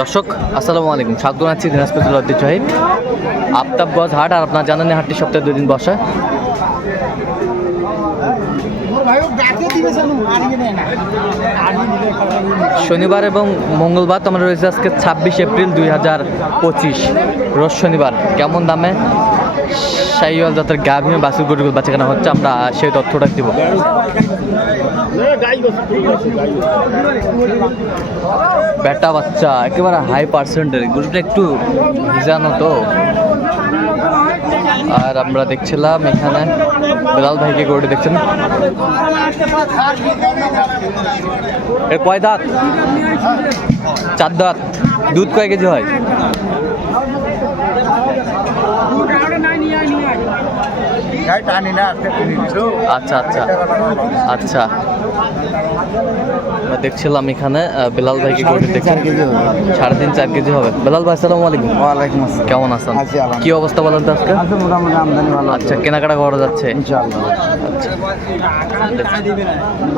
দর্শক, আসসালামু আলাইকুম। স্বাগত জানাচ্ছি দিনাজপুর জেলার ঐতিহ্যবাহী আফতাবগঞ্জ হাট আর আপনার জানেন হাটটি সপ্তাহে দুই দিন বসে। শনিবার এবং মঙ্গলবার তোমার রয়েছে আজকে ছাব্বিশ এপ্রিল দুই হাজার পঁচিশ। রোজ শনিবার, কেমন দামে শাহিওয়াল জাতের গাভী বাসুর গরুগুলো বাচ্চা কেনা হচ্ছে, আমরা সেই তথ্যটা দিব। বেটা বাচ্চা, একেবারে হাই পার্সেন্টের গরুটা একটু ভিজানো তো। আর আমরা দেখছিলাম এখানে বেলাল ভাইকে গরুটি দেখছেন। এর কয় দাঁত? চার দাঁত। দুধ কয় কেজি হয়? আচ্ছা আচ্ছা। আচ্ছা। আমরা দেখছিলাম এখানে বেলাল ভাইকে গরুটি দেখছেন সাড়ে তিন চার কেজি হবে। বেলাল ভাই আসসালামু আলাইকুম। ওয়ালাইকুম আসসালাম। কেমন আছেন? কি অবস্থা বলেন তো আজকে? মোটামুটি আমদানি ভালো। আচ্ছা কেনাকাটা করা যাচ্ছে? ইনশাআল্লাহ।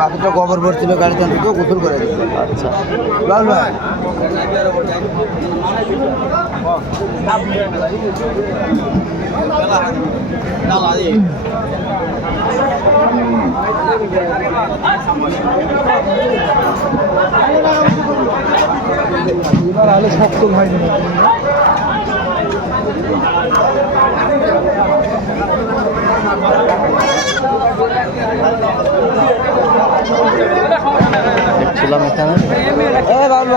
বাকিটা গোবর ভরছিল গাড়িতে আনতে তো গোসল করে আচ্ছা। লাল ভাই। এবার আলো শক্ত হয়নি দেখছিলাম এখানে। এ লাল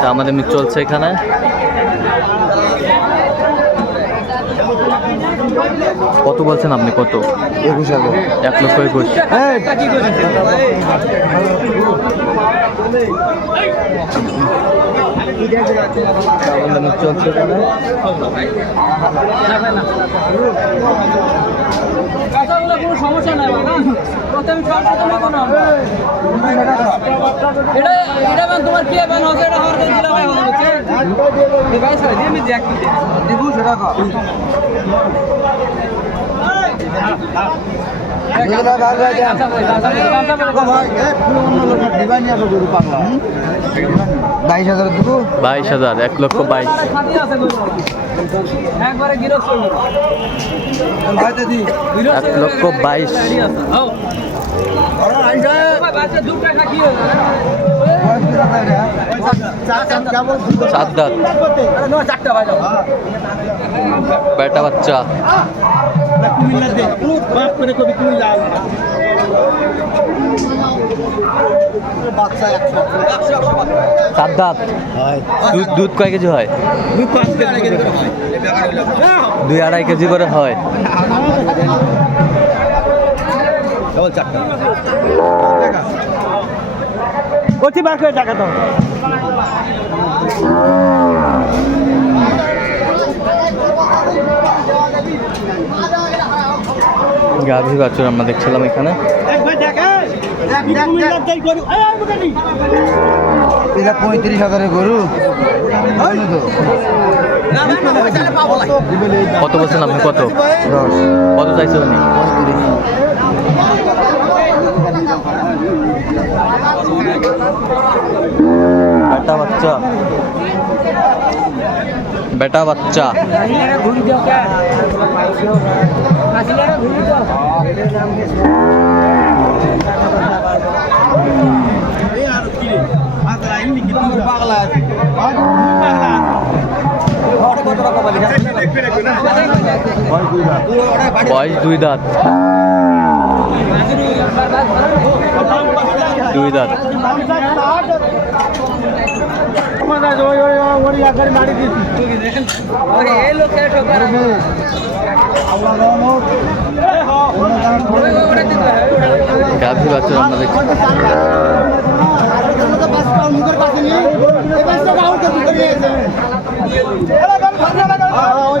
তা আমাদের মিত্র চলছে এখানে। কত বলছেন আপনি কত? একুশ হাজার। এক লক্ষ একুশ। মিট চলছে কোনো সমস্যা নাই প্রথম সর্বপ্রথমে কোনো এটা এটা মানে তোমার কি মানে হচ্ছে এটা হওয়ার দিলে ভাই হলো ভাই স্যার দিয়ে আমি দেখ দিব সেটা কর বাইশ হাজার দেবো। বাইশ হাজার এক লক্ষ বাইশ। একবারে গিরক চলবে এক লক্ষ বাইশ। বাচ্চা দু টাকা কি হলো সাত দাঁত বেটা বাচ্চা সাত দাঁত? দুধ দুধ কয় কেজি হয়? দুই আড়াই কেজি করে হয়। কচি বার করে টাকা দাও। গাভী বাছুর আমরা দেখছিলাম এখানে। এটা পঁয়ত্রিশ হাজারের গরু। কত বলছেন আপনি? কত? কত চাইছে উনি? পঁয়ত্রিশ। বেটা বাচ্চা। বেটা বাচ্চা। বয়স দুই দাঁত। দুই দাঁত। গাভী বাচ্চা রান্না দেখছি ওই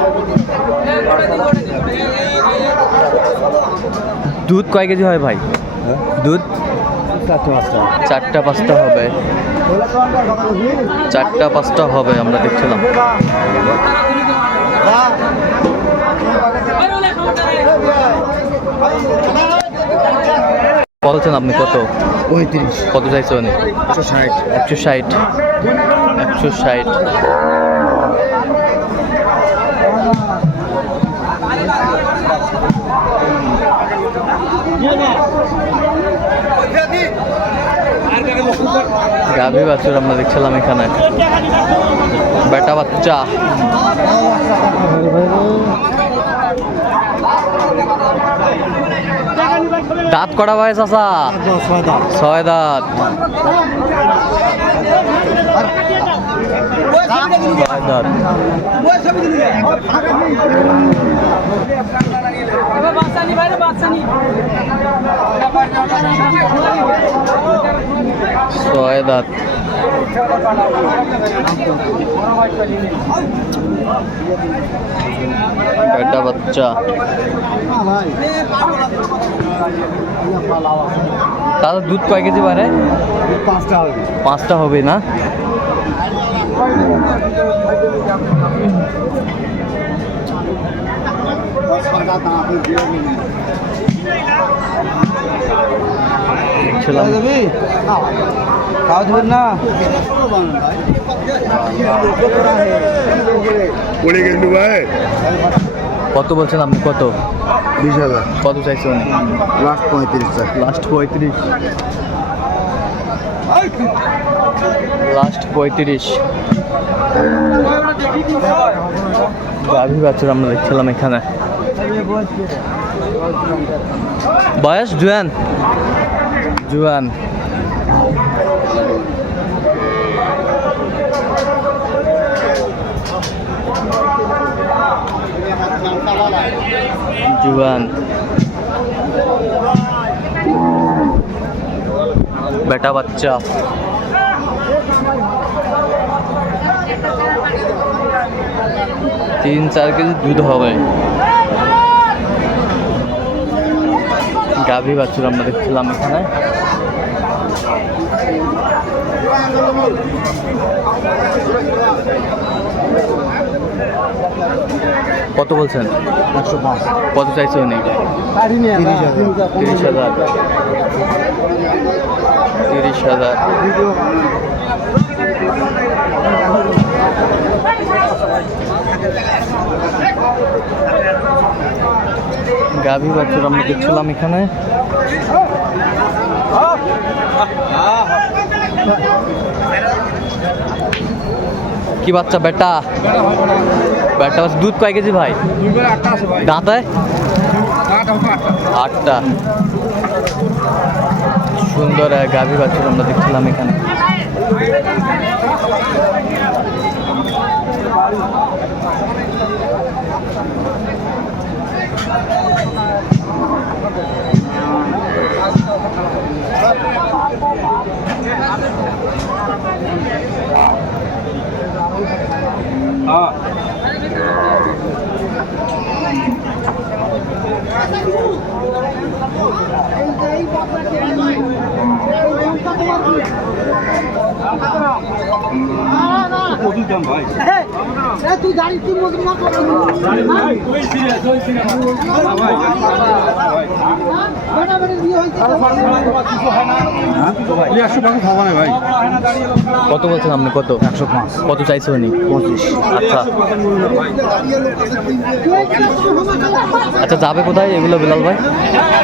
দুধ কয় কেজি হয় ভাই? দুধ? চারটা পাঁচটা হবে। চারটা পাঁচটা হবে আমরা দেখছিলাম। বলছেন আপনি? কত? পঁয়ত্রিশ। কত চাইছেন একশো ষাট। একশো ষাট। একশো ষাট। গাভী বাছুর আমরা দেখছিলাম এখানে। বেটা বাচ্চা। দাঁত কটা ভাই চাচা? ছয় দাঁত। ছয় দাঁত। ছয় দাঁত। বেটা বাচ্চা। তাহলে দুধ কয় কেজি পারে পাঁচটা হবে পাঁচটা হবে না? দেখছিলাম না। কত বলছেন আপনি? কত? বিশ হাজার। কত চাইছেন লাস্ট পঁয়ত্রিশ লাস্ট পঁয়ত্রিশ। লাস্ট পঁয়ত্রিশ। গাভী বাছুর আমরা দেখছিলাম এখানে। বয়স জুয়ান। জুয়ান। জুয়ান। বেটা বাচ্চা। তিন চার কেজি দুধ হবে। গাভী বাছুর আমরা দেখছিলাম এখানে। কত বলছেন? কত চাইছে উনি? তিরিশ হাজার। তিরিশ হাজার। গাভী বাছুর আমরা দেখছিলাম এখানে। কি বাচ্চা বেটা? বেটা দুধ কয় কেজি ভাই? দাঁতায় আটটা। সুন্দর গাভী বাচ্চা আমরা দেখছিলাম এখানে। হয়। হ্যাঁ। তুই গাড়ি তুই মজুর না না ভাই। কত বলছেন আপনি? কত? একশো পাঁচ। কত চাইছে উনি? পঁচিশ। আচ্ছা। আচ্ছা যাবে কোথায় এগুলো বিলাল ভাই?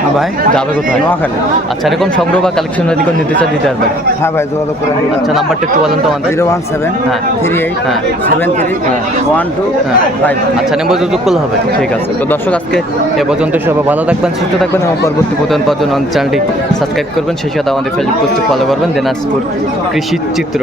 হ্যাঁ ভাই। যাবে কোথায়? নোয়াখালী। আচ্ছা এরকম সংগ্রহ বা কালেকশন যদি কেউ নিতে চায় দিতে পারবেন হ্যাঁ ভাই যোগাযোগ করে আচ্ছা নাম্বারটা একটু বলেন তো আমাদের। জিরো ওয়ান সেভেন হ্যাঁ। থ্রি এইট হ্যাঁ। সেভেন থ্রি হ্যাঁ। ওয়ান টু ফাইভ আচ্ছা নেব যোগ করলে হবে। ঠিক আছে। তো দর্শক, আজকে এ পর্যন্ত সবাই ভালো থাকবেন, সুস্থ থাকবেন এবং পরবর্তী প্রতিদিন পর্যন্ত আমাদের চ্যানেলটি সাবস্ক্রাইব করবেন। সেই সাথে আমাদের ফেসবুক পোস্টটি ফলো করবেন। দিনাজপুর কৃষি চিত্র।